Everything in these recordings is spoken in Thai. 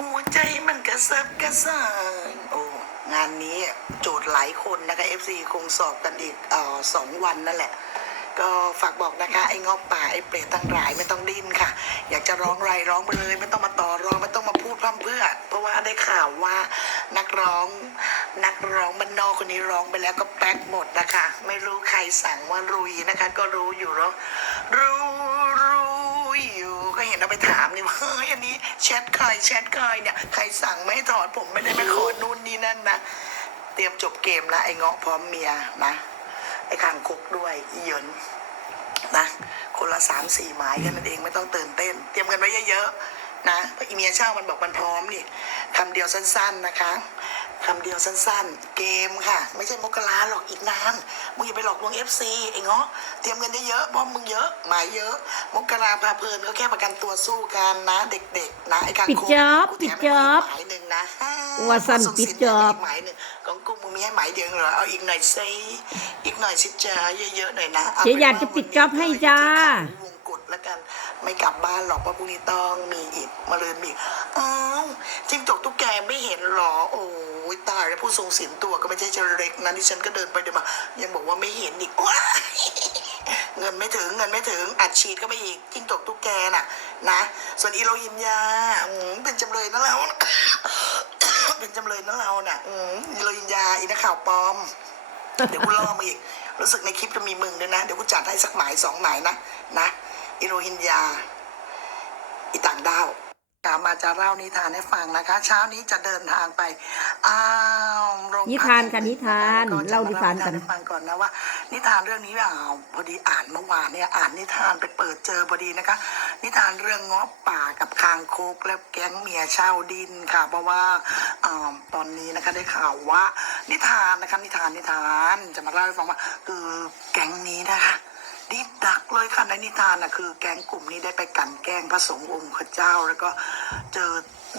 หัวใจมันกระซับกระส่ายโอ้งานนี้โจทย์หลายคนนะคะ FC คงสอบกันอีกออสองวันนั่นแหละ ก็ฝากบอกนะคะ ไอ้งอกป่าไอ้เปรตทั้งหลายไม่ต้องดิ้นค่ะ อยากจะร้องไรร้องไปเลย ไม่ต้องมาต่อรองไม่ต้องมาพูดพร่ำเพื่อ เพราะว่าได้ข่าวว่านักร้องนักร้องมันนอกคนนี้ร้องไปแล้วก็แป๊กหมดนะคะ ไม่รู้ใครสั่งว่ารุยนะคะ ก็รู้อยู่แล้วรู้รู้ ก็เห็นเอาไปถามนี่ว่าเฮ้ยอันนี้แชทใครแชทใครเนี่ยใครสั่งไม่ให้ถอดผมไม่ได้ไปขอนู่นนี่นั่นนะเตรียมจบเกมล้วไอ้เงาะพร้อมเมียนะไอ้คางคุกด้วยอีเหยินนะคนละสามสี่ไม้แค่นั้นเองไม่ต้องตื่นเต้น เตรียมกันไว้เยอะๆนะเพราะอีเมียเช่ามันบอกมันพร้อมนี่คำเดียวสั้น ๆนะคะ คำเดียวสั้นๆ เกมค่ะ ไม่ใช่มกราหรอกอีกนานมึงอย่าไปหลอกลวงเอฟซีไอ้เงาะเตรียมเงินได้เยอะเพราะมึงเยอะ หมายเยอะ มกราพาเพลินก็แค่ประกันตัวสู้กันนะ เด็กๆ นะไอ้คางคกปิดจ๊อบกูแถมปิดจ๊อบให้มึงอีกหมายหนึ่งนะว่าสั้นส่งปิดสินจ๊อบอีกหมายหนึ่งของกูมึงมีให้หมายเดียวเหรอเอาอีกหน่อยซิอีกหน่อยสิจ้าเยอะๆหน่อยนะเเจ๊อยากจะปิดจ๊อบให้จ้าวงกดแล้วกัน ไม่กลับบ้านหรอกเพราะพรุ่งนี้ต้องมีอีกมาเลยมีอีกอ้าวจิ้งจกตุ๊กแกไม่เห็นหรอ โอ้ยตายแล้วผู้ทรงศีลตัวก็ไม่ใช่จะเล็กนะที่ฉันก็เดินไปเดินมา ยังบอกว่าไม่เห็นอีกว้าเงินไม่ถึงเงินไม่ถึงอัดฉีดก็ไปอีกจิ้งจกตุ๊กแกน่ะ นะ ส่วนอีโรยิมยาอืมเป็นจำเลยนะเราเป็นจำเลยนะเราน่ะอืมอีโรยิมยาอีนักข่าวปลอมเดี๋ยวกูล่อมาอีก รู้สึกในคลิปจะมีมึงด้วยนะ เดี๋ยวกูจัดให้สักหมายสองหมายนะ นะ อิโรฮินยาอีต่างดาวกามาจะเล่านิทานให้ฟังนะคะ เช้านี้จะเดินทางไปอ้าวโรงพักนิทานค่ะนิทานแล้วก็จะเล่านิทานกันให้ฟังก่อนนะว่า นิทานเรื่องนี้อ่าวพอดีอ่านเมื่อวานเนี่ยอ่านนิทานไปเปิดเจอพอดีนะคะ นิทานเรื่องเงาะป่ากับคางคกและแก๊งเมียเช่าดินค่ะ เพราะว่าอ่าตอนนี้นะคะได้ข่าวว่า นิทานนะคะนิทานนิทานจะมาเล่าให้ฟังว่าคือแก๊งนี้นะคะ ดีดักเลยค่ะในนิทานนะคือ แก๊งกลุ่มนี้ได้ไปกันแกล้งพระสงฆ์องค์ข้าเจ้าแล้วก็เจอ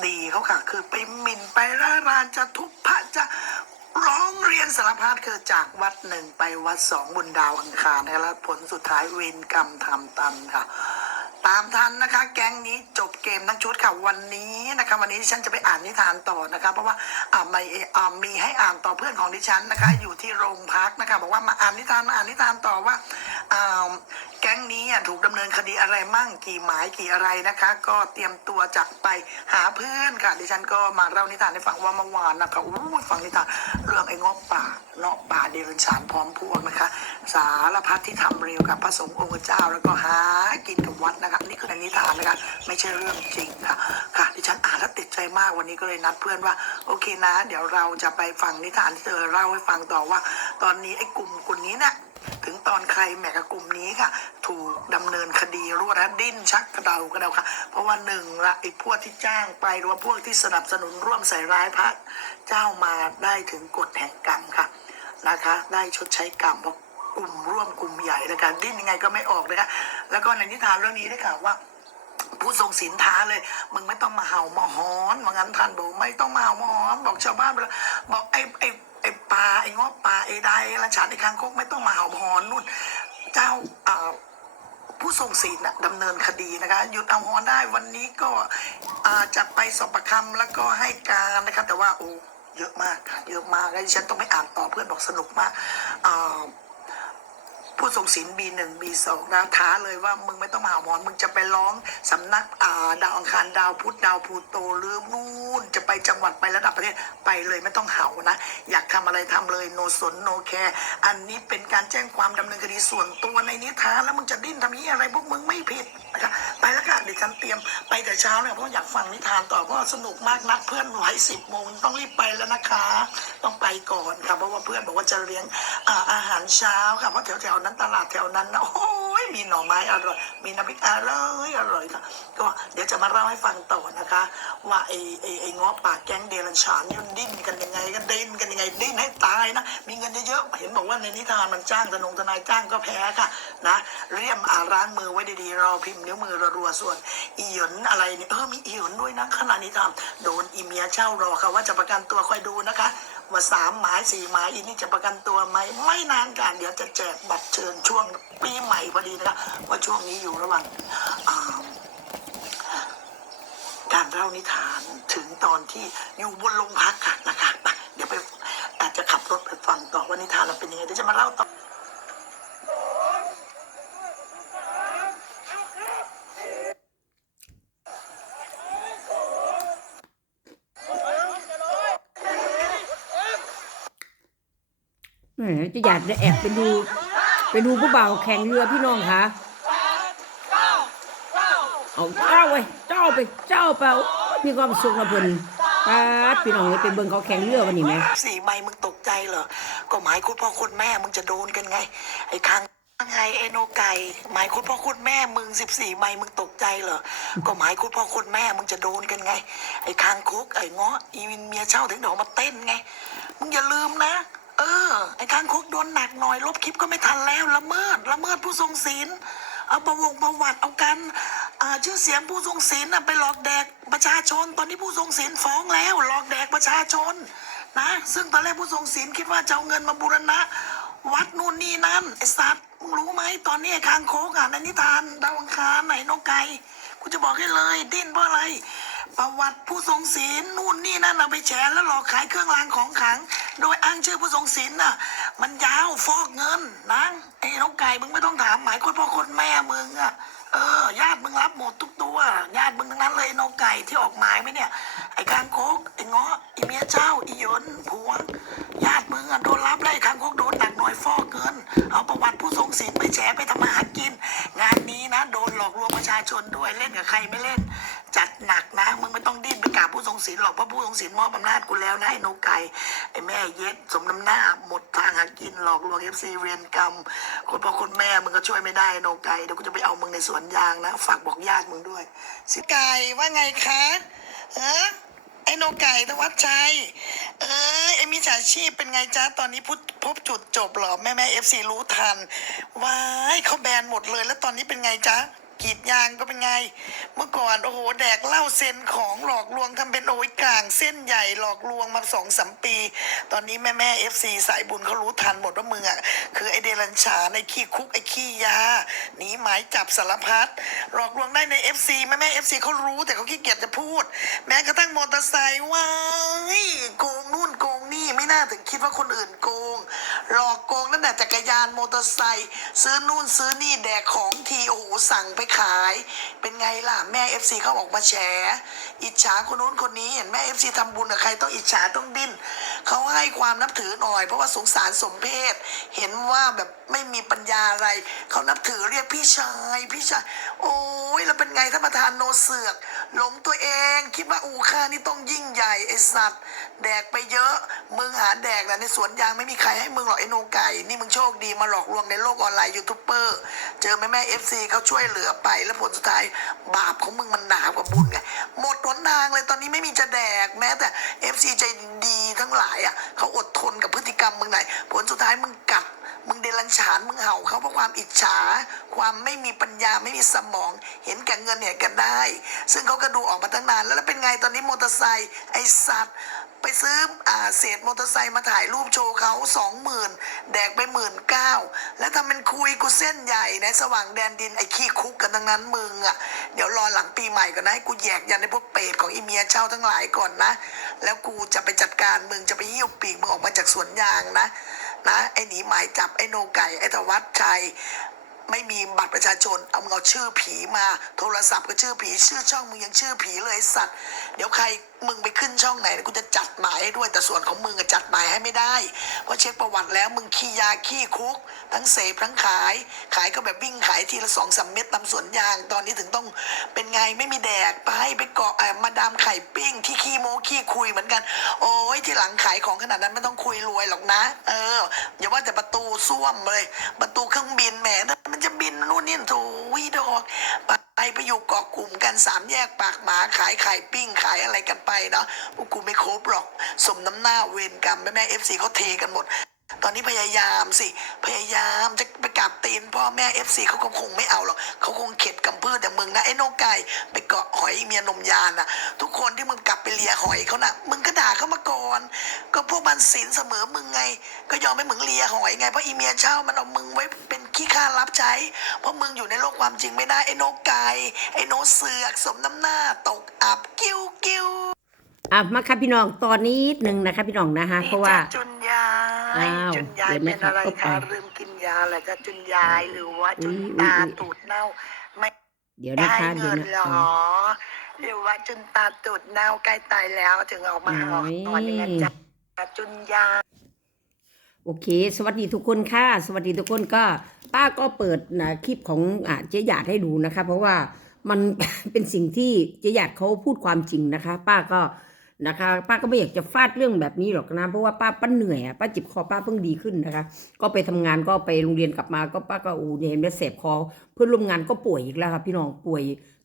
ดีเขาค่ะ คือไปหมิ่นไปร่ารานจะทุบพระจะร้องเรียนสารพัดคือจากวัดหนึ่งไปวัดสองบนดาวอังคารนะคะแล้วผลสุดท้ายเวรกรรมทำตันค่ะ ตามทันนะคะ แก๊งนี้จบเกมทั้งชุดค่ะวันนี้นะคะ วันนี้ดิฉันจะไปอ่านนิทานต่อนะคะ เพราะว่าอ่าไม่อ่ามีให้อ่านต่อเพื่อนของดิฉันนะคะ อยู่ที่โรงพักนะคะ บอกว่ามาอ่านนิทานมาอ่านนิทานต่อว่าอ่าแก๊งนี้ถูกดำเนินคดีอะไรมั่งกี่หมายกี่อะไรนะคะ ก็เตรียมตัวจะไปหาเพื่อนค่ะ ดิฉันก็มาเล่านิทานให้ฟังว่าเมื่อวานนะคะอู้ฟังนิทานเรื่องไอ้งาะป่าเงาะป่าเดรัจฉานพร้อมพวกนะคะ สารพัดที่ทำเร็วกับพระสงฆ์องค์เจ้าแล้วก็หากินกับวัดนะคะนี่คือในนิทานนะคะไม่ใช่เรื่องจริงค่ะค่ะดิฉันอ่านแล้วติดใจมากวันนี้ก็เลยนัดเพื่อนว่า โอเคนะ เดี๋ยวเราจะไปฟังนิทานที่เธอเล่าให้ฟังต่อว่า ตอนนี้ไอ้กลุ่มกลุ่มนี้เนี่ยถึงตอนใครแหมกบกลุ่มนี้ค่ะ ถูกดำเนินคดีรวดนะดิ้นชักกระเดากระเดาค่ะ เพราะว่าหนึ่งละไอ้พวกที่จ้างไปหรือว่าพวกที่สนับสนุนร่วมใส่ร้ายพระเจ้ามาได้ถึงกฎแห่งกรรมค่ะนะคะ ได้ชดใช้กรรมเพราะ กลุ่มร่วมกลุ่มใหญ่แล้วกันดิ้นยังไงก็ไม่ออกนะคะแล้วก็ในนิทานเรื่องนี้ได้ข่าวว่าผู้ทรงศีลท้าเลย มึงไม่ต้องมาเห่ามาหอนว่างั้นท่านบอกไม่ต้องมาเห่ามาหอนบอกชาวบ้านไปเลยบอกไอ้ไอ้ไอ้ปลาไอ้งอปลาไอ้ใดละฉันไอ้คางคกไม่ต้องมาเห่าหอนนู่น เจ้าอ่าผู้ทรงศีลน่ะดำเนินคดีนะคะหยุดเอาหอนได้วันนี้ก็จะไปสอบประคำแล้วก็ให้การนะคะแต่ว่าโอ้เยอะมากเยอะมากแล้วฉันต้องไปอ่านต่อเพื่อนบอกสนุกมากอ่า ผู้ทรงศีล B1 B2 นะท้าเลยว่ามึงไม่ต้องมาหาหมอนมึงจะไปร้องสำนักอ่าดาวอังคารดาวพุธดาวพูโตหรือนู่นจะไปจังหวัดไประดับประเทศไปเลยไม่ต้องเห่านะ อยากทำอะไรทำเลยโนสนโนแคร์อันนี้เป็นการแจ้งความดำเนินคดีส่วนตัวในนิทานแล้วมึงจะดิ้นทำนี้อะไรพวกมึงไม่ผิดนะคะไปแล้วค่ะเดี๋ยวฉันเตรียมไปแต่เช้าเนี่ยเพราะอยากฟังนิทานต่อเพราะสนุกมากนัดเพื่อนไว้สิบโมงต้องรีบไปแล้วนะคะ ต้องไปก่อนค่ะเพราะว่าเพื่อนบอกว่าจะเลี้ยงอาอาหารเช้าค่ะเพราะแถวๆนั้นตลาดแถวนั้นนะโอ้ยมีหน่อไม้อร่อย มีน้ำพริกอร่อยอร่อยค่ะก็เดี๋ยวจะมาเล่าให้ฟังต่อนะคะ ว่าไอ้ไอ้ไอ้งาะป่าแก๊งเดรัจฉานนี่มันดิ้นกันยังไงกันดิ้นกันยังไงดิ้นให้ตายนะมีเงินเยอะๆเห็นบอกว่าในนิทานมันจ้างทนงทนายจ้างก็แพ้ค่ะนะเรียมอ่าร้านมือไว้ดีๆรอพิมพ์นิ้วมือรัวๆส่วนอีหยนอะไรเนี่ยเออมีอีหยนด้วยนะขณะนี้ทำโดนอีเมียเช่ารอค่ะว่าจะประกันตัวคอยดูนะคะ ว่าสามหมายสี่หมายอีนี่จะประกันตัวไหมไม่นานกันเดี๋ยวจะแจกบัตรเชิญช่วงปีใหม่พอดีนะครับว่าช่วงนี้อยู่ระหว่างการเล่านิทานถึงตอนที่อยู่บนโรงพักค่ะนะคะเดี๋ยวไปอาจจะขับรถไปฟังต่อว่านิทานเราเป็นยังไงเดี๋ยวจะมาเล่าต่อ แหม จะอยากจะแอบไปดูไปดูผู้บ่าวแข่งเรือพี่น้องคะเอาเจ้าไปเจ้าไปเจ้าไปมีความสุขนะเพิ่นป้าพี่น้องเอ้ยไปเบิ่งเขาแข่งเรือวันนี้ไหมสี่ใบมึงตกใจเหรอก็หมายคุณพ่อคุณแม่มึงจะโดนกันไง ไอ้คางไงไอโนไก่หมายคุณพ่อคุณแม่มึงสิบสี่ใบมึงตกใจเหรอก็หมายคุณพ่อคุณแม่มึงจะโดนกันไง ไอ้คางคุกไอ้เงาะอีวินเมียเช่าถึงเดอกมาเต้นไงมึงอย่าลืมนะ เออ ไอ้คางคุกโดนหนักหน่อย ลบคลิปก็ไม่ทันแล้วละเมิดละเมิดผู้ทรงศีลเอาประวงประวัติเอากันชื่อเสียงผู้ทรงศีลน่ะไปหลอกแดกประชาชน ตอนนี้ผู้ทรงศีลฟ้องแล้วหลอกแดกประชาชนนะ ซึ่งตอนแรกผู้ทรงศีลคิดว่าจะเอาเงินมาบูรณะ วัดนู่นนี่นั่นไอ้สัตว์มึงรู้ไหมตอนนี้ไอ้คางโคกอะในนิทานดาวังคารไหนนกไก่กูจะบอกให้เลย ดิ้นเพราะอะไร ประวัติผู้ทรงศีลนู่นนี่นั่นเอาไปแฉแล้วหลอกขายเครื่องรางของขลัง โดยอ้างชื่อผู้ทรงศีลน่ะ มันยาวฟอกเงินนะไอ้นกไก่มึงไม่ต้องถามหมายคนพ่อคนแม่มึงอะ เออญาติมึงรับหมดทุกตัวญาติมึงทั้งนั้นเลยไอ้นกไก่ที่ออกหมายไหมเนี่ย ไอ้กางโคกไอ้เงาะไอ้เมียเจ้าไอ้หยนผัวญาติมึงอะโดนรับแล้วไอ้กางโคกโดนหนักหน่อยฟอกเงิน เอาประวัติผู้ทรงศีลไปแฉไปทำมาหากิน งานนี้นะ โดนหลอกลวงประชาชนด้วยเล่นกับใครไม่เล่น จัดหนักนะมึงไม่ต้องดิ้นไปกราบผู้ทรงศีลหรอกเพราะผู้ทรงศีลมอบอำนาจกูแล้วนะไอ้นกไก่ไอ้แม่เย็ดสมน้ำหน้าหมดทางหากินหลอกลวงเอฟซีเรียนกรรมคนพ่อคนแม่มึงก็ช่วยไม่ได้นกไก่เดี๋ยวกูจะไปเอามึงในสวนยางนะ ฝากบอกญาติมึงด้วย สิไก่ว่าไงคะเออไอ้นไก่ตวัชชัย เออไอ้มิจฉาชีพเป็นไงจ๊ะ ตอนนี้พุทพบจุดจบเหรอ แม่แม่เอฟซีรู้ทันว้ายเขาแบนหมดเลยแล้วตอนนี้เป็นไงจ๊ะ กรีดยางก็เป็นไง เมื่อก่อนโอ้โหแดกเหล้าเซนของหลอกลวงทำเป็นโอ้ยกลางเส้นใหญ่หลอกลวงมาสองสามปี ตอนนี้แม่แม่เอฟซีสายบุญเขารู้ทันหมดว่ามึงอะคือไอเดรัญชาในขี้คุกไอขี้ยาหนีหมายจับสารพัดหลอกลวงได้ในเอฟซีแม่แม่เอฟซีเขารู้แต่เขาขี้เกียจจะพูด แม้กระทั่งมอเตอร์ไซค์ว้ายโกงนู่นโกง ไม่น่าถึงคิดว่าคนอื่นโกง หลอกโกงนั่นแหละจักรยานมอเตอร์ไซค์ซื้อนู่นซื้อนี่แดกของทีโอ้โหสั่งไปขาย เป็นไงล่ะแม่เอฟซีเขาออกมาแฉ อิจฉาคนนู้นคนนี้เห็นแม่เอฟซีทำบุญกับใครต้องอิจฉาต้องดิ้นเขาให้ความนับถือหน่อย เพราะว่าสงสารสมเพศ เห็นว่าแบบไม่มีปัญญาอะไร เขานับถือเรียกพี่ชายพี่ชาย โอ้ยแล้วเป็นไงท่านประธานโนเสือกหลงตัวเอง คิดว่าอูค่านี่ต้องยิ่งใหญ่ไอสัตว์ แดกไปเยอะมึงหาแดกนะในสวนยางไม่มีใครให้มึงหรอกไอโนไก่ นี่มึงโชคดีมาหลอกลวงในโลกออนไลน์ยูทูบเบอร์เจอแม่แม่เอฟซีเขาช่วยเหลือไปแล้วผลสุดท้ายบาปของมึงมันหนากว่าบุญไงหมดหนทางเลยตอนนี้ไม่มีจะแดกแม้แต่เอฟซีใจดีทั้งหลายอะเขาอดทนกับพฤติกรรมมึงไหน ผลสุดท้ายมึงกัด มึงเดรัญฉานมึงเห่าเขาเพราะความอิจฉา ความไม่มีปัญญาไม่มีสมอง เห็นแก่เงินเนี่ยกันได้ ซึ่งเขาก็ดูออกมาตั้งนานแล้วแล้วเป็นไงตอนนี้มอเตอร์ไซค์ไอสัตว์ไปซื้ออ่าเศษมอเตอร์ไซค์มาถ่ายรูปโชว์เขาสองหมื่นแดกไปหมื่นเก้าแล้วทำเป็นคุยกูเส้นใหญ่นะสว่างแดนดินไอ้ขี้คุกกันทั้งนั้นมึงอะเดี๋ยวรอหลังปีใหม่ก่อนนะให้กูแยกยันในพวกเปรตของอีเมียเช่าทั้งหลายก่อนนะ แล้วกูจะไปจัดการมึงจะไปหิ้วปีกมึงออกมาจากสวนยางนะ นะไอ้หนีหมายจับไอ้โนไก่ไอ้ธวัชชัย ไม่มีบัตรประชาชน เอามึงเอาชื่อผีมา โทรศัพท์ก็ชื่อผี ชื่อช่องมึงยังชื่อผีเลยสัตว์ เดี๋ยวใครมึงไปขึ้นช่องไหนกูจะจัดหมายให้ด้วย แต่ส่วนของมึงอะจัดหมายให้ไม่ได้ เพราะเช็คประวัติแล้วมึงขี้ยาขี้คุก ทั้งเสพทั้งขาย ขายก็แบบวิ่งขายทีละสองสามเม็ดตามสวนยาง ตอนนี้ถึงต้องเป็นไงไม่มีแดกไปไปเกาะเอ่อมาดามไข่ปิ้ง ที่ขี้โม้ขี้คุยเหมือนกัน โอ้ยที่หลังขายของขนาดนั้นไม่ต้องคุยรวยหรอกนะ เอออย่าว่าแต่ประตูส้วมเลย ประตูเครื่องบินแหมมันจะบิน นู่นนี่โถวิดอกไปไปอยู่เกาะกลุ่มกันสามแยกปากหมาขายไข่ปิ้งขายอะไรกันไปเนาะพวกกูไม่ครบหรอก สมน้ำหน้าเวรกรรมแม่แม่เอฟซีเขาเทกันหมด ตอนนี้พยายามสิ พยายามจะไปกราบตีนพ่อแม่เอฟซีเขาก็คงไม่เอาหรอกเขาคงเข็ดกำพืชแต่มึงนะไอ้นกไก่ไปเกาะหอยเมียนมยานน่ะทุกคนที่มึงกลับไปเลียหอยเขาน่ะมึงก็ด่าเขามาก่อน ก็พวกมันศีลเสมอมึงไง ก็ยอมให้มึงเลียหอยไงเพราะอีเมียเช่ามันเอามึงไว้เป็นขี้ข้ารับใช้ เพราะมึงอยู่ในโลกความจริงไม่ได้ไอ้นกไก่ไอ้นกเสือกสมน้ำหน้าตกอับกิ้วกิ้ว อะมาครับพี่น้องตอนนี้นิดหนึ่งนะคะ พี่น้องนะคะ เพราะว่านี่จ้จุนยายอ้าวจุนยายเดี๋ยวเป็นะนครับอะไรเข้าไปคะลืมกินยาอะไรก็จุนยายหรือว่าจุนอุ๊ยตาอุ๊ยตูดเน่าไม่เดี๋ยวได้นะคะเดี๋เงิยวนนะหรออ๋อหรือว่าจุนตาตูดเน่าใกล้ตายแล้วถึงออกมาหอโอ้ยตอนนี้นะจ๊ะจุนยายโอเค สวัสดีทุกคนค่ะ สวัสดีทุกคนก็ ป้าก็เปิดนะคลิปของอ่าเจ๊หยาดให้ดูนะคะ เพราะว่ามันเป็นสิ่งที่เจ๊หยาดเขาพูดความจริงนะคะ ป้าก็ นะคะ ป้าก็ไม่อยากจะฟาดเรื่องแบบนี้หรอกนะเพราะว่าป้าป้าเหนื่อยอะป้าจิบคอป้าเพิ่งดีขึ้นนะคะ ก็ไปทำงานก็ไปโรงเรียนกลับมาก็ป้าก็อูเนี่ยเห็นไหมเสพคอ เพื่อนร่วมงานก็ป่วยอีกแล้วครับพี่น้องป่วย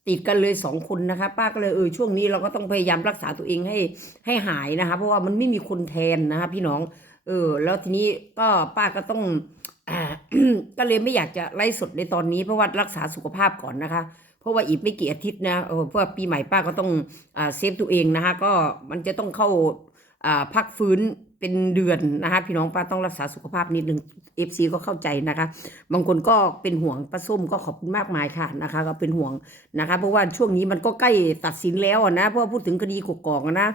ติดกันเลยสองคนนะคะ ป้าก็เลยเออช่วงนี้เราก็ต้องพยายามรักษาตัวเองให้ให้หายนะคะ เพราะว่ามันไม่มีคนแทนนะคะ พี่น้องเออแล้วทีนี้ก็ป้าก็ต้องอ่าก็เลยไม่อยากจะไล่สดในตอนนี้เพราะว่ารักษาสุขภาพก่อนนะคะ ราะว่าอีกไม่กี่อาทิตย์นะเออเพราะว่าปีใหม่ป้าก็ต้องอ่าเซฟตัวเองนะคะก็มันจะต้องเข้าอ่าพักฟื้นเป็นเดือนนะคะพี่น้องป้าต้องรักษาสุขภาพนิดนึงเอฟซีก็เข้าใจนะคะ บางคนก็เป็นห่วงป้าส้มก็ขอบคุณมากมายค่ะนะคะ ก็เป็นห่วงนะคะ เพราะว่าช่วงนี้มันก็ใกล้ตัดสินแล้วนะเพราะว่าพูดถึงคดีกกอกนะ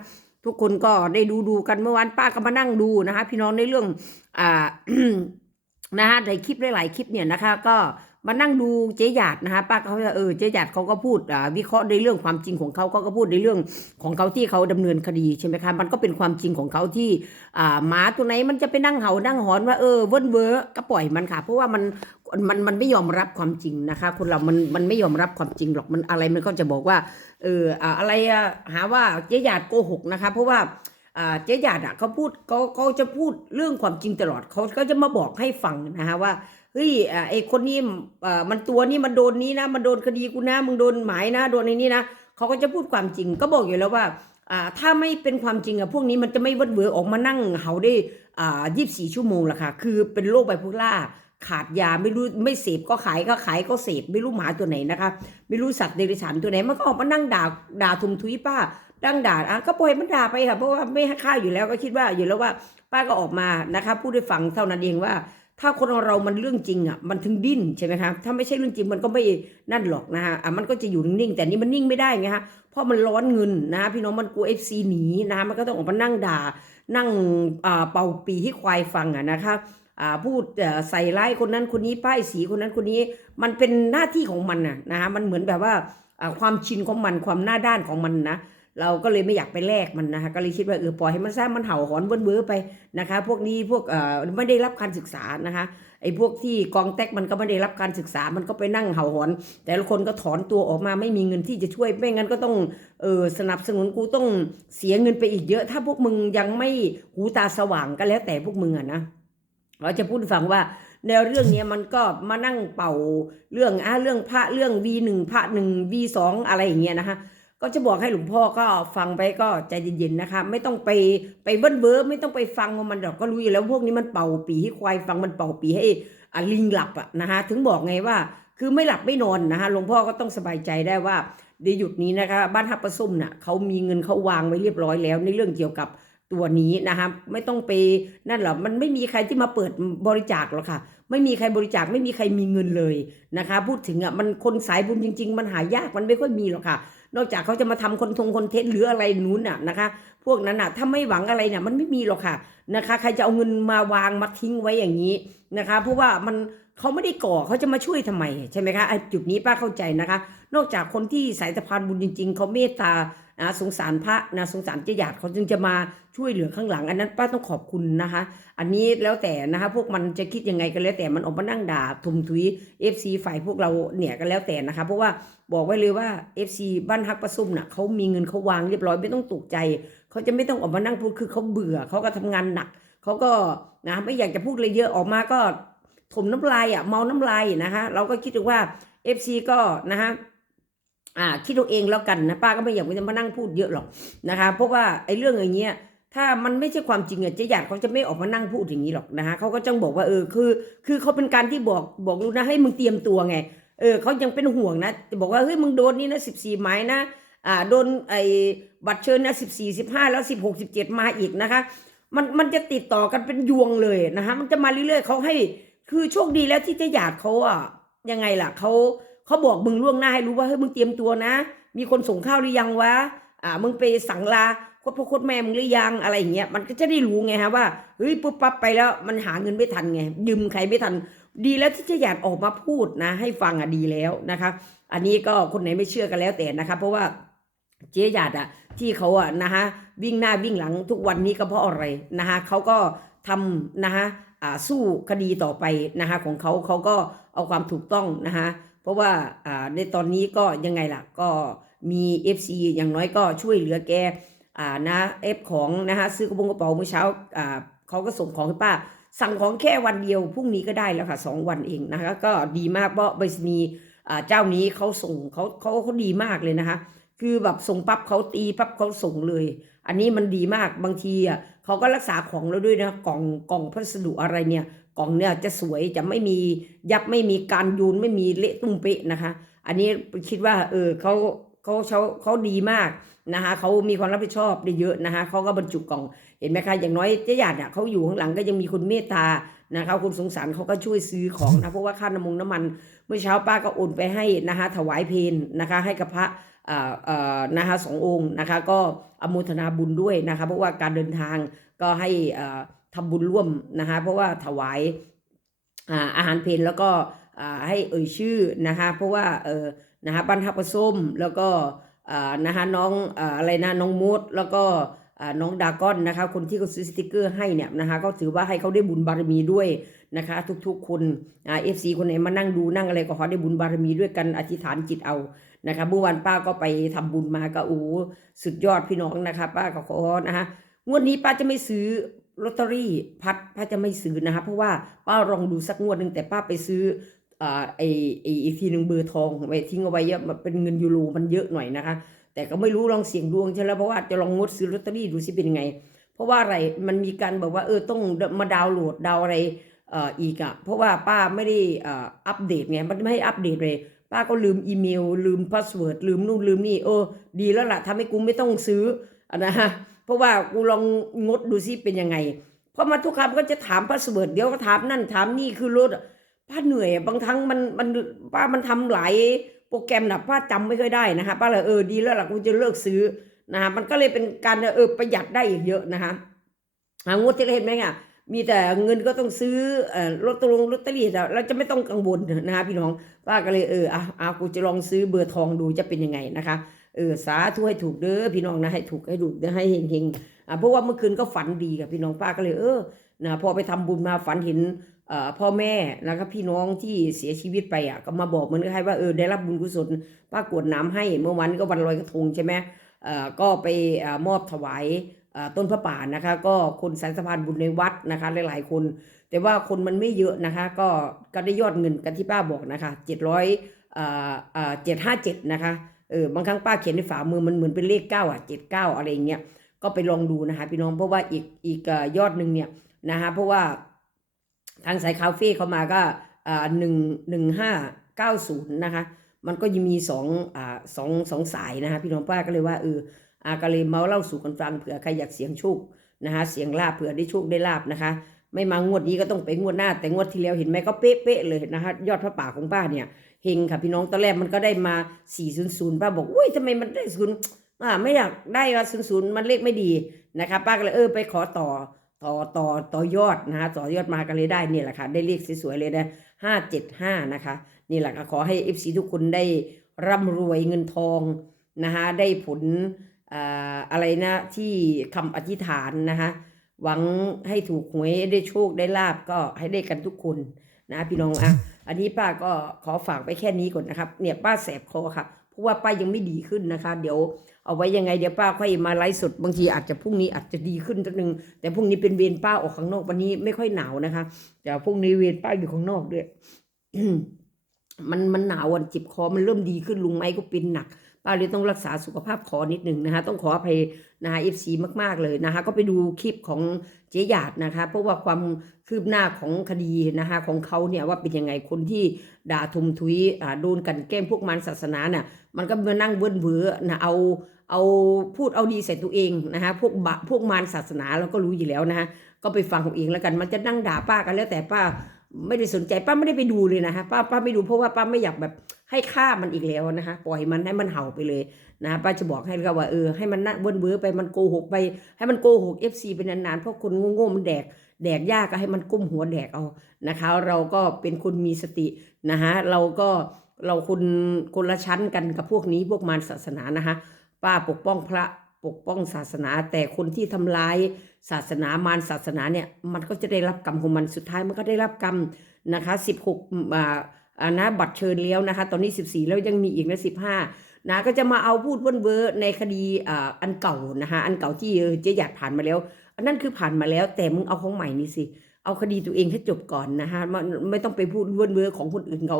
ทุกคนก็ได้ดูดูกันเมื่อวานป้าก็มานั่งดูนะคะ พี่น้องในเรื่องอ่านะฮะในคลิปหลายๆคลิปเนี่ยนะคะ ก็ มานั่งดูเจ๊หยาดนะคะป้าเขาเออเจ๊หยาดเขาก็พูดวิเคราะห์ในเรื่องความจริงของเขาเขาก็พูดในเรื่องของเขาที่เขาดำเนินคดีใช่ไหมคะมันก็เป็นความจริงของเขาที่หมาตัวไหนมันจะไปนั่งเห่านั่งหอนว่าเออเวิ้นเว้อก็ปล่อยมันค่ะ เพราะว่ามันมันมันไม่ยอมรับความจริงนะคะ คนเรา มันมันไม่ยอมรับความจริงหรอกมันอะไรมันก็จะบอกว่าเอออะไรหาว่าเจ๊หยาดโกหกนะคะ เพราะว่าเจ๊หยาดอะเขาพูดเขาเขาจะพูดเรื่องความจริงตลอดเขาก็จะมาบอกให้ฟังนะฮะว่า เฮ้ยอ่าไอคนนี้มันตัวนี้มันโดนนี้นะ มันโดนคดีกูนะ มึงโดนหมายนะโดนในนี้นะเขาก็จะพูดความจริงก็บอกอยู่แล้วว่าถ้าไม่เป็นความจริงอะพวกนี้มันจะไม่วัดเวอออกมานั่งเห่าได้ยี่สิบสี่ชั่วโมงละค่ะ คือเป็นโรคไบโพล่าขาดยาไม่รู้ไม่เสพก็ขายก็ขายก็เสพไม่รู้หมาตัวไหนนะคะ ไม่รู้สัตว์เดรัจฉานตัวไหนมันก็ออกมานั่งด่าด่าทุมทุยป้าดังด่าอะก็ปล่อยมันด่าไปค่ะเพราะว่าไม่ให้ค่าอยู่แล้วก็คิดว่าอยู่แล้วว่าป้าก็ออกมานะคะพูดให้ฟังเท่านั้นเองว่า ถ้าคนเรามันเรื่องจริงอะมันถึงดิ้นใช่ไหมคะถ้าไม่ใช่เรื่องจริงมันก็ไม่นั่นหรอกนะคะอะมันก็จะอยู่นิ่งๆแต่นี่มันนิ่งไม่ได้ไงฮะเพราะมันร้อนเงินนะพี่น้องมันกลัวเอฟซีหนีนะคะมันก็ต้องออกมานั่งด่า นั่งอ่าเป่าปีให้ควายฟังอะนะคะอ่าพูดอ่อใส่ร้ายคนนั้นคนนี้ป้ายสีคนนั้นคนนี้ มันเป็นหน้าที่ของมันน่ะนะคะมันเหมือนแบบว่าอ่าความชินของมันความหน้าด้านของมันนะ เราก็เลยไม่อยากไปแลกมันนะคะก็เลยคิดว่าเออปล่อยให้มันสร้างมันเห่าหอนเบิ้ลเบ้อไปนะคะ พวกนี้พวกเอ่อไม่ได้รับการศึกษานะคะไอ้พวกที่กองแตกมันก็ไม่ได้รับการศึกษา มันก็ไปนั่งเห่าหอน แต่ละคนก็ถอนตัวออกมาไม่มีเงินที่จะช่วยไม่งั้นก็ต้องเออสนับสนุนกูต้องเสียเงินไปอีกเยอะ ถ้าพวกมึงยังไม่หูตาสว่างก็แล้วแต่พวกมึงอะนะเราจะพูดฟังว่าแนเรื่องนี้มันก็มานั่งเป่าเรื่องอะเรื่องพระเรื่อง V หนึ่งพระหนึ่ง V สองอะไรอย่างเงี้ยนะคะ ก็จะบอกให้หลวงพ่อก็ฟังไปก็ใจเย็นๆนะคะ ไม่ต้องไปไปเบิ้ลเบ้ไม่ต้องไปฟังมันดอกก็รู้อยู่แล้วพวกนี้มันเป่าปีให้ควายฟังมันเป่าปีให้อะลิงหลับอะนะคะถึงบอกไงว่าคือไม่หลับไม่นอนนะคะหลวงพ่อก็ต้องสบายใจได้ว่าในหยุดนี้นะคะบ้านฮับประซุ่มน่ะเขามีเงินเขาวางไว้เรียบร้อยแล้วในเรื่องเกี่ยวกับตัวนี้นะคะไม่ต้องไปนั่นหรอกมันไม่มีใครที่มาเปิดบริจาคหรอกค่ะ ไม่มีใครบริจาคไม่มีใครมีเงินเลยนะคะ พูดถึงอะมันคนสายบุญจริง ๆ มันหายากมันไม่ค่อยมีหรอกค่ะ นอกจากเขาจะมาทำคนทงคนเทนต์หรืออะไรนู้นน่ะนะคะ พวกนั้นน่ะถ้าไม่หวังอะไรเนี่ยมันไม่มีหรอกค่ะนะคะ ใครจะเอาเงินมาวางมาทิ้งไว้อย่างนี้นะคะ เพราะว่ามันเขาไม่ได้ก่อเขาจะมาช่วยทำไมใช่ไหมคะไอ้จุดนี้ป้าเข้าใจนะคะ นอกจากคนที่สายสะพานบุญจริง ๆเขาเมตตานะสงสารพระนะสงสารเจียาดเขาจึงจะมาช่วยเหลือข้างหลัง อันนั้นป้าต้องขอบคุณนะคะ อันนี้แล้วแต่นะคะ พวกมันจะคิดยังไงก็แล้วแต่มันออกมานั่งด่าทุมทุย FC ฝ่ายพวกเราเนี่ยก็แล้วแต่นะคะ เพราะว่าบอกไว้เลยว่า FC บ้านฮักประซุ่มน่ะเขามีเงินเขาวางเรียบร้อยไม่ต้องตกใจเขาจะไม่ต้องออกมานั่งพูดคือเขาเบื่อเขาก็ทำงานหนักเขาก็นะไม่อยากจะพูดอะไรเยอะออกมาก็ถมน้ำลายอะเมาน้ำลายนะคะเราก็คิดว่า FC ก็นะฮะ อ่าคิดเอาเองแล้วกันนะป้าก็ไม่อยากจะมานั่งพูดเยอะหรอกนะคะ เพราะว่าไอ้เรื่องอย่างเงี้ยถ้ามันไม่ใช่ความจริงอะเจ๊หยาดเขาจะไม่ออกมานั่งพูดอย่างนี้หรอกนะฮะเขาก็จังบอกว่าเออคือ คือเขาเป็นการที่บอกบอกลูกนะให้มึงเตรียมตัวไงเออเขายังเป็นห่วงนะจะบอกว่าเฮ้ยมึงโดนนี่นะสิบสี่หมายนะอ่าโดนไอ้บัตรเชิญนะสิบสี่สิบห้าแล้วสิบหกสิบเจ็ดมาอีกนะคะ มันมันจะติดต่อกันเป็นยวงเลยนะคะมันจะมาเรื่อยๆเขาให้คือโชคดีแล้วที่เจ๊หยาดเขาอะยังไงล่ะเขา เขาบอกมึงล่วงหน้าให้รู้ว่าเฮ้ยมึงเตรียมตัวนะ มีคนส่งข้าวหรือยังวะอ่ามึงไปสั่งลาโคตรพ่อโคตรแม่มึงหรือยังอะไรอย่างเงี้ยมันก็จะได้รู้ไงฮะว่าเฮ้ยปุ๊บปั๊บไปแล้วมันหาเงินไม่ทันไงยืมใครไม่ทัน ดีแล้วที่เจ๊หยาดออกมาพูดนะ ให้ฟังอะดีแล้วนะคะ อันนี้ก็คนไหนไม่เชื่อกันแล้วแต่นะคะ เพราะว่าเจ๊หยาดอะที่เขาอะนะคะวิ่งหน้าวิ่งหลังทุกวันนี้ก็เพราะอะไรนะคะเขาก็ทำนะคะอ่าสู้คดีต่อไปนะคะของเขาเขาก็เอาความถูกต้องนะคะ เพราะว่าในตอนนี้ก็ยังไงล่ะ ก็มี FC อย่างน้อยก็ช่วยเหลือแกอ่านะเอฟของนะคะซื้อกระปงกระเป๋าเมื่อเช้าเขาก็ส่งของให้ป้า สั่งของแค่วันเดียวพรุ่งนี้ก็ได้แล้วค่ะสองวันเองนะคะก็ดีมากเพราะไปรษณีเจ้านี้เขาส่งเขาเขาเขาดีมากเลยนะคะคือแบบส่งปั๊บเขาตีปั๊บเขาส่งเลย อันนี้มันดีมากบางทีอะเขาก็รักษาของเราด้วยนะกล่องกล่องพัสดุอะไรเนี่ย กล่องเนี่ยจะสวยจะไม่มียับไม่มีการยูนไม่มีเละตุ้มเปะนะคะ อันนี้คิดว่าเออเขาเขาเขาเขาดีมากนะคะเขามีความรับผิดชอบได้เยอะนะคะเขาก็บรรจุกล่องเห็นไหมคะอย่างน้อยเจ๊หยาดเนี่ยเขาอยู่ข้างหลังก็ยังมีคนเมตตานะคะคุณสงสารเขาก็ช่วยซื้อของนะเพราะว่าค่าน้ำมงน้ำมันเมื่อเช้าป้าก็โอนไปให้นะคะถวายเพลนะคะให้กับพระอ่าอ่านะคะสององค์นะคะก็อนุโมทนาบุญด้วยนะคะเพราะว่าการเดินทางก็ให้ อ่าทำบุญร่วมนะคะเพราะว่าถวายอาหารเพลแล้วก็ให้เอ่ยชื่อนะคะเพราะว่าเออนะคะบรรทับประส้มแล้วก็นะคะน้องอะไรนะน้องมดแล้วก็น้องดากอนนะคะคนที่เขาซื้อสติกเกอร์ให้เนี่ยนะคะก็ถือว่าให้เขาได้บุญบารมีด้วยนะคะทุกๆคนเอฟซีคนไหนมานั่งดูนั่งอะไรก็ขอได้บุญบารมีด้วยกันอธิษฐานจิตเอานะคะเมื่อวานป้าก็ไปทำบุญมาก็โอ้สุดยอดพี่น้องนะคะ ป้าก็ขอนะคะงวดนี้ป้าจะไม่ซื้อ ลอตเตอรี่พัดป้าจะไม่ซื้อนะคะเพราะว่าป้าลองดูสักงวดหนึ่งแต่ป้าไปซื้ออ่าไอไออีกทีหนึ่งเบอร์ทองไว้ทิ้งเอาไว้เยอะมันเป็นเงินยูโรมันเยอะหน่อยนะคะ แต่ก็ไม่รู้ลองเสี่ยงดวงใช่แล้วเพราะว่าจะลองงดซื้อลอตเตอรี่ดูสิเป็นไง เพราะว่าอะไรมันมีการบอกว่าเออต้องมาดาวน์โหลดดาวอะไรเอ่ออีกอะเพราะว่าป้าไม่ได้อ่ออัปเดตไงมันไม่ให้อัปเดตเลยป้าก็ลืมอีเมล ลืมพาสเวิร์ดลืมนู่นลืมนี่เออดีแล้วล่ะทำให้กูไม่ต้องซื้อนะฮะ เพราะว่ากูลองงดดูสิเป็นยังไง เพราะมาทุกครั้งก็จะถามพาสเวิร์ดเดี๋ยวก็ถามนั่นถามนี่คือรถป้าเหนื่อยบางครั้งมันมันป้ามันทำหลายโปรแกรมนะป้าจำไม่ค่อยได้นะคะป้าเลยเออดีแล้วล่ะกูจะเลิกซื้อนะคะมันก็เลยเป็นการเออประหยัดได้อีกเยอะนะคะอ่างวดที่เราเห็นไหมอะมีแต่เงินก็ต้องซื้อเอ่อลอตเตอรี่ลอตเตอรี่แต่เราจะไม่ต้องกังวลนะคะพี่น้องป้าก็เลยเอออะอะกูจะลองซื้อเบอร์ทองดูจะเป็นยังไงนะคะ เออสาธุให้ถูกเด้อพี่น้องนะให้ถูกให้ถูกเด้อให้เฮงๆอะเพราะว่าเมื่อคืนก็ฝันดีกับพี่น้องป้าก็เลยเออนะพอไปทำบุญมาฝันเห็นอ่อพ่อแม่นะครับพี่น้องที่เสียชีวิตไปอะก็มาบอกเหมือนกับให้ว่าเออได้รับบุญกุศลป้ากวดน้ำให้เมื่อวันก็วันลอยกระทงใช่ไหมเอ่อก็ไปอ่อมอบถวายอ่อต้นพระป่านะคะ ก็คนสายสะพานบุญในวัดนะคะ หลายๆคน แต่ว่าคนมันไม่เยอะนะคะ ก็ก็ได้ยอดเงินกันที่ป้าบอกนะคะเจ็ดร้อยอ่อเอ่อเจ็ดห้าเจ็ดนะคะ เออบางครั้งป้าเขียนในฝ่ามือมันเหมือนเป็นเลขเก้าอะเจ็ดเก้าอะไรอย่างเงี้ยก็ไปลองดูนะคะพี่น้องเพราะว่าอีกอีกยอดหนึ่งเนี่ยนะคะเพราะว่าทางสายคาเฟ่เขามาก็อ่าหนึ่งหนึ่งห้าเก้าศูนย์นะคะมันก็ยังมีสองอ่าสองสองสายนะคะพี่น้องป้าก็เลยว่าเอออาก็เลยเมาเล่าสู่กันฟังเผื่อใครอยากเสียงโชคนะคะเสียงลาบเผื่อได้โชคได้ลาบนะคะ ไม่มางวดนี้ก็ต้องไปงวดหน้าแต่งวดที่แล้วเห็นไหมก็เป๊ะๆเลยนะคะยอดพระป่าของป้าเนี่ย เฮงค่ะพี่น้องตอนแรกมันก็ได้มา 400ป้าบอกอุ้ยทำไมมันได้ศูนย์อ่าไม่อยากได้ว่าศูนย์มันเลขไม่ดีนะคะป้าก็เลยเออไปขอต่อต่อต่อต่อยอดนะคะต่อยอดมากันเลยได้เนี่ยแหละค่ะได้เลขสวยๆเลยนะห้าเจ็ดห้านะคะนี่แหละค่ะขอให้เอฟซีทุกคนได้ร่ำรวยเงินทองนะคะได้ผลอ่าอะไรนะที่คำอธิษฐานนะคะหวังให้ถูกหวยได้โชคได้ลาบก็ให้ได้กันทุกคนนะพี่น้องอะ อันนี้ป้าก็ขอฝากไปแค่นี้ก่อนนะครับ เนี่ยป้าแสบคอค่ะ เพราะว่าป้ายังไม่ดีขึ้นนะคะ เดี๋ยวเอาไว้ยังไงเดี๋ยวป้าค่อยมาไลฟ์สดบางทีอาจจะพรุ่งนี้อาจจะดีขึ้นสักนึง แต่พรุ่งนี้เป็นเวรป้าออกข้างนอกวันนี้ไม่ค่อยหนาวนะคะแต่พรุ่งนี้เวรป้าอยู่ข้างนอกด้วยมันมันหนาวอะจิบคอมันเริ่มดีขึ้นลุงไม้ก็เป็นหนัก ป้าเลยต้องรักษาสุขภาพคอนิดหนึ่งนะคะ ต้องขออภัยนะคะเอฟซีมาก ๆ เลยนะคะ ก็ไปดูคลิปของเจ๊หยาดนะคะ เพราะว่าความคืบหน้าของคดีนะคะของเขาเนี่ยว่าเป็นยังไงคนที่ด่าทุมทุยอ่าโดนกันแกล้งพวกมันศาสนาเนี่ยมันก็มานั่งเบิ้นเบือนะเอาเอาพูดเอาดีใส่ตัวเองนะคะพวกบะพวกมารศาสนาเราก็รู้อยู่แล้วนะคะก็ไปฟังเอาเองแล้วกันมันจะนั่งด่าป้ากันแล้วแต่ป้าไม่ได้สนใจป้าไม่ได้ไปดูเลยนะคะป้าป้าไม่ดูเพราะว่าป้าไม่อยากแบบ ให้ค่ามันอีกแล้วนะคะปล่อยมันให้มันเห่าไปเลยนะป้าจะบอกให้ก็ว่าเออให้มันน่ะเบิ้นเบื้อไปมันโกหกไป ให้มันโกหกเอฟซีไปนานๆเพราะคนโง่ๆมันแดกแดกยากก็ให้มันก้มหัวแดกเอานะคะ เราก็เป็นคนมีสตินะคะเราก็เราคนคนละชั้นกันกับพวกนี้พวกมารศาสนานะคะป้าปกป้องพระปกป้องศาสนา แต่คนที่ทำร้ายศาสนามารศาสนาเนี่ยมันก็จะได้รับกรรมของมันสุดท้ายมันก็ได้รับกรรมนะคะ16อ่าอ่า นะบัตรเชิญแล้วนะคะ ตอนนี้ 14 แล้วยังมีอีกนะ15 นะก็จะมาเอาพูดว่นเวอร์ในคดีอ่าอันเก่านะคะอันเก่าที่เจ๊หยาดผ่านมาแล้วอันนั้นคือผ่านมาแล้วแต่มึงเอาของใหม่นี่สิเอาคดีตัวเองให้จบก่อนนะคะมันไม่ต้องไปพูดว่นเวอร์ของคนอื่นเขา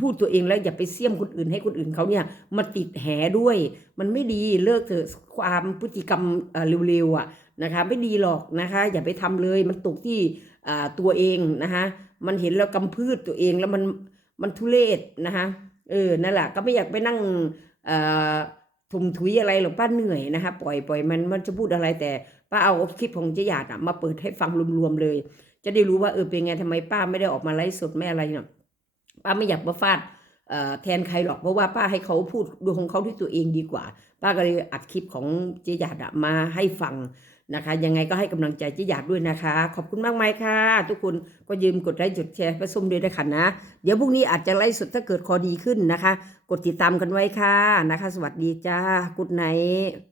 พูดตัวเองแล้วอย่าไปเสี่ยมคนอื่นให้คนอื่นเขาเนี่ยมาติดแหด้วย มันไม่ดีเลิกเถอะความพฤติกรรมเอ่อเร็วๆอะนะคะไม่ดีหรอกนะคะ อย่าไปทำเลยมันตกที่อ่าตัวเองนะคะมันเห็นแล้วกำพืชตัวเองแล้วมัน มันทุเรศนะคะเออนั่นแหละก็ไม่อยากไปนั่งเอ่อถุมถุยอะไรหรอกป้าเหนื่อยนะคะปล่อยปล่อยมันมันจะพูดอะไรแต่ป้าเอาคลิปของเจ๊หยาดอะมาเปิดให้ฟังรวมๆเลย จะได้รู้ว่าเออเป็นไงทำไมป้าไม่ได้ออกมาไลฟ์สดไม่อะไรเนาะป้าไม่อยากมาฟาดแทนใครหรอกเพราะว่าป้าให้เขาพูดดูของเขาที่ตัวเองดีกว่า ป้าก็เลยอัดคลิปของเจ๊หยาดมาให้ฟัง นะคะ ยังไงก็ให้กำลังใจเจ๊หยาดด้วยนะคะ ขอบคุณมากไหมค่ะ ทุกคนก็ยืมกดไลค์กดแชร์ไปส้มด้วยนะคะนะ เดี๋ยวพรุ่งนี้อาจจะไลฟ์สดถ้าเกิดคอดีขึ้นนะคะ กดติดตามกันไว้ค่ะนะคะ สวัสดีจ้ากุดไนท์